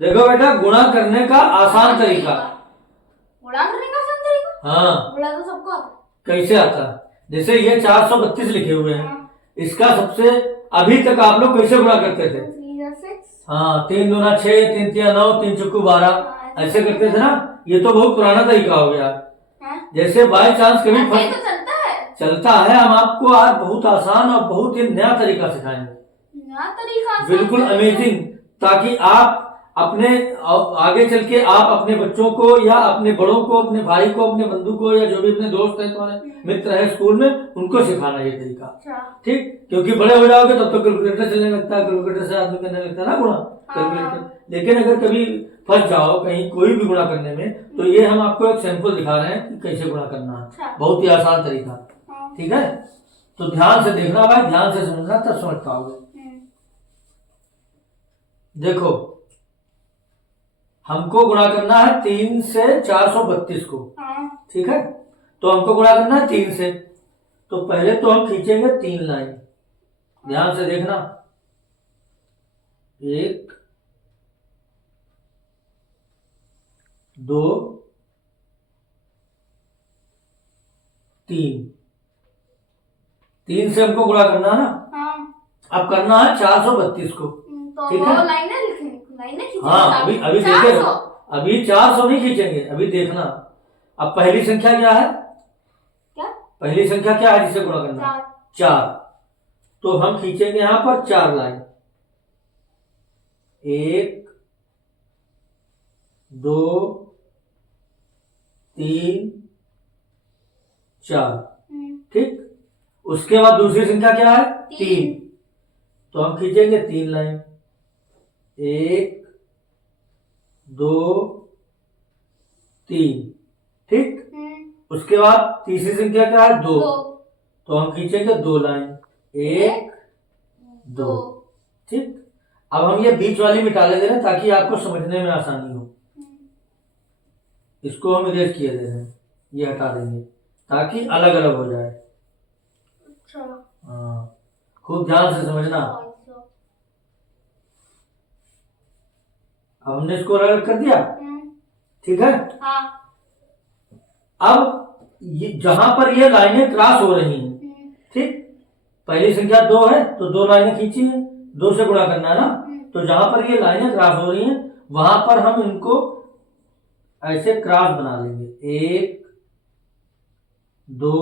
देखो बेटा, गुणा करने का आसान तरीका। गुणा करने का आसान तरीका? हाँ, गुणा तो सबको आता कैसे आता है? जैसे ये 432 लिखे हुए है। हैं, इसका सबसे अभी तक आप लोग कैसे गुणा करते थे? 3 or 6। हाँ, 3 दूना 6, 3 तिया 9, 3 चौकू 12, ऐसे करते थे ना। ये तो बहुत पुराना तरीका हो गया। जैसे बाई चांस कभी ये तो चलता है। चलता है, हम आपको आज बहुत आसान और बहुत ही नया तरीका सिखाएंगे। नया तरीका? बिल्कुल अमेजिंग, ताकि आप अपने आगे चल के आप अपने बच्चों को या अपने बड़ों को, अपने भाई को, अपने बंधु को, या जो भी अपने दोस्त है, तुम्हारे मित्र है स्कूल में, उनको सिखाना ये तरीका। ठीक, क्योंकि बड़े हो जाओगे तब तो कैलकुलेटर चलने लगता है, कैलकुलेटर से आदमी करने लगता है ना गुणा, कैलकुलेटर। लेकिन अगर कभी फंस जाओ कहीं कोई भी गुणा करने में, तो ये हम आपको एक सैंपल दिखा रहे हैं कि कैसे गुणा करना है। बहुत ही आसान तरीका। ठीक है, तो ध्यान से देखना भाई, ध्यान से समझना, तब समझ पाओगे। देखो, हमको गुणा करना है 3 से 432 को। ठीक है, तो हमको गुणा करना है 3 से। तो पहले तो हम खींचेंगे 3 लाइन। ध्यान से देखना, 1 2 3। 3 से हमको गुणा करना है ना। अब करना है 432 को। तो ठीक है, लाइनें खींचेंगे। हाँ, अभी देखे, अभी 400 नहीं खींचेंगे, अभी देखना। अब पहली संख्या क्या है? क्या पहली संख्या क्या है जिसे गुणा करना है? 4। तो हम खींचेंगे यहां पर 4 लाइन। 1 2 3 4। ठीक, उसके बाद दूसरी संख्या क्या है? 3। तो हम खींचेंगे 3 लाइन। 1 2 3। ठीक, उसके बाद तीसरी संख्या क्या है? 2। तो हम खींचेंगे 2 लाइन। 1 2। ठीक, अब हम ये बीच वाली मिटा ले दे रहे हैं ताकि आपको समझने में आसानी हो। इसको हम इरेज किए दे रहे हैं, ये हटा देंगे ताकि अलग अलग हो जाए। हाँ, खूब ध्यान से समझना। अब हमने इसको अलग कर दिया। ठीक है, अब जहां पर ये लाइनें क्रॉस हो रही हैं, ठीक, पहली संख्या 2 है तो 2 लाइनें खींची है, 2 से गुणा करना है ना। तो जहां पर ये लाइनें क्रॉस हो रही हैं, वहां पर हम इनको ऐसे क्रॉस बना लेंगे। 1 2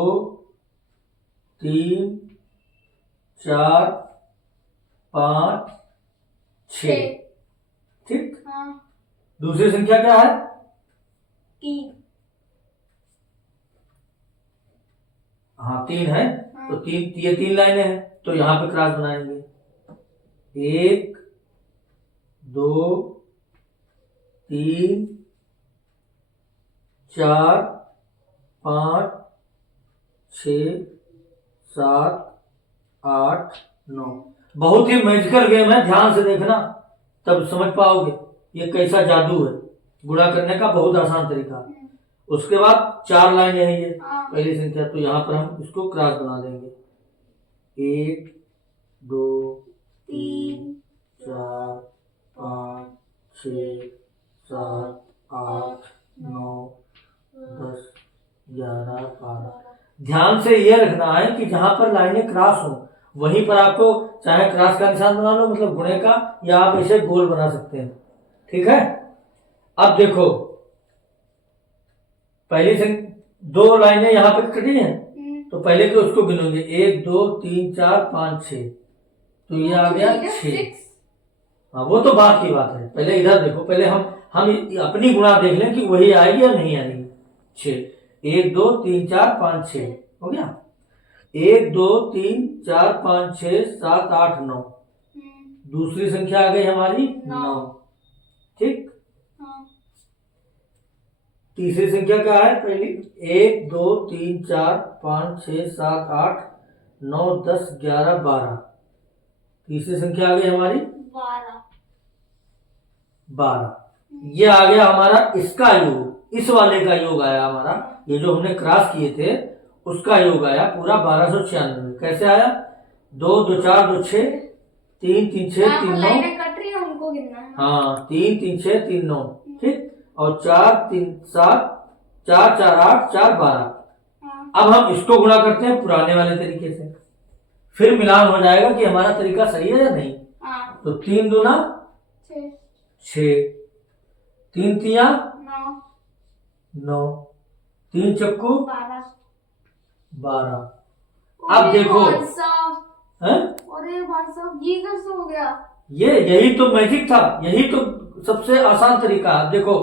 3 4 5 6। ठीक, दूसरी संख्या क्या है? 3। हाँ, 3 है। तो 3, ये 3 लाइनें हैं, तो यहां पे क्रॉस बनाएंगे। 1 2 3 4 5 6 7 8 9। बहुत ही मैजिकल गेम है, ध्यान से देखना तब समझ पाओगे ये कैसा जादू है गुणा करने का, बहुत आसान तरीका। उसके बाद 4 लाइनें हैं ये पहली संख्या, तो यहाँ पर हम इसको क्रॉस बना देंगे। 1 2 3 4 5 6 7 8 9 10 11 12। ध्यान से ये रखना है कि जहां पर लाइनें क्रॉस हो वहीं पर आपको चाहे क्रॉस का निशान बना लो, मतलब गुणे का, या आप इसे गोल बना सकते हैं। ठीक है, अब देखो, पहली से 2 लाइनें यहाँ पे कटी हैं, तो पहले तो उसको गिनोगे। 1 2 3 4 5 6, तो ये आ गया 6। हाँ, वो तो बात की बात है, पहले इधर देखो, पहले हम अपनी गुणा देख लें कि वही आएगी या नहीं आएगी। 6 1 2 3 4 5 6 हो गया। 1 2 3 4 5 6 7 8 9। दूसरी संख्या आ गई हमारी 9। ठीक, तीसरी संख्या क्या है? पहली 1 2 3 4 5 6 7 8 9 10 11 12। तीसरी संख्या आ गई हमारी 12। ये आ गया हमारा इसका योग, इस वाले का योग आया हमारा, ये जो हमने क्रॉस किए थे उसका योग आया पूरा 1296। कैसे आया? 2 2 4 2 6 3 3 6 3 9। गिनना है। हाँ 3 3 6 3 9 ठीक। और 4 3 7 4 4 8 4 12। हाँ। अब हम इसको गुणा करते हैं पुराने वाले तरीके से, फिर मिलान हो जाएगा कि हमारा तरीका सही है या नहीं। हाँ। तो 3 दूना 6 6, 3 तिया 9 9, 3 चक्कू 12। 12। अब देखो भाई साहब, हैं? अरे भाई साहब ये कैसे हो गया? यही तो मैजिक था, यही तो सबसे आसान तरीका। देखो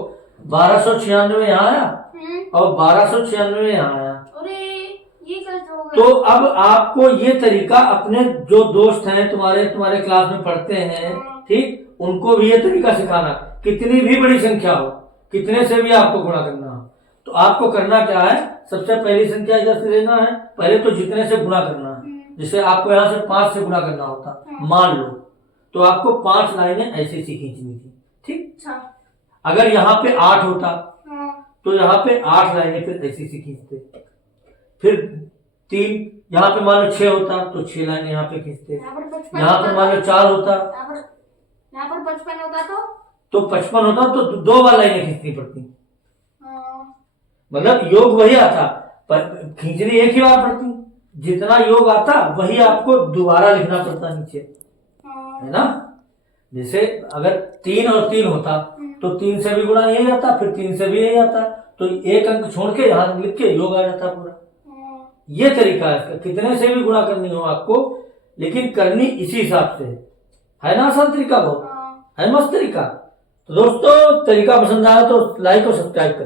1296 यहाँ आया और 1296 यहाँ आया। अरे ये कैसे हो गया? तो अब आपको ये तरीका अपने जो दोस्त हैं तुम्हारे क्लास में पढ़ते हैं, ठीक, उनको भी ये तरीका सिखाना। कितनी भी बड़ी संख्या हो, कितने से भी आपको गुणा करना हो, तो आपको करना क्या है, सबसे पहली संख्या इधर से लेना है, पहले तो जितने से गुणा करना है। जैसे आपको यहाँ से 5 से गुणा करना होता, मान लो, तो आपको 5 लाइनें ऐसे से खींचनी थी, ठीक। अच्छा। अगर यहाँ पे 8 होता हाँ। तो यहाँ पे 8 लाइनें फिर ऐसे से खींचते। फिर 3, यहाँ पे मान लो 6 होता तो 6 लाइनें यहाँ पे खींचते। यहाँ पर 55 यहाँ पे मान लो 4 होता, यहाँ पर 55 होता तो 55 होता तो 2 बार लाइनें खींचनी पड़ती। हाँ। मतलब योग वही आता, पर खींचनी एक ही बार पड़ती। जितना योग आता वही आपको दोबारा लिखना पड़ता नीचे, हाँ। है ना। जैसे अगर 3 और 3 होता तो 3 से भी गुणा यही आता, फिर 3 से भी यही आता, तो एक अंक छोड़ के यहाँ लिख के योग आ जाता पूरा। हाँ। ये तरीका है इसका, कितने से भी गुणा करनी हो आपको, लेकिन करनी इसी हिसाब से है ना। आसान तरीका बहुत हाँ। है, मस्त तरीका। तो दोस्तों तरीका पसंद आया तो लाइक और सब्सक्राइब करें।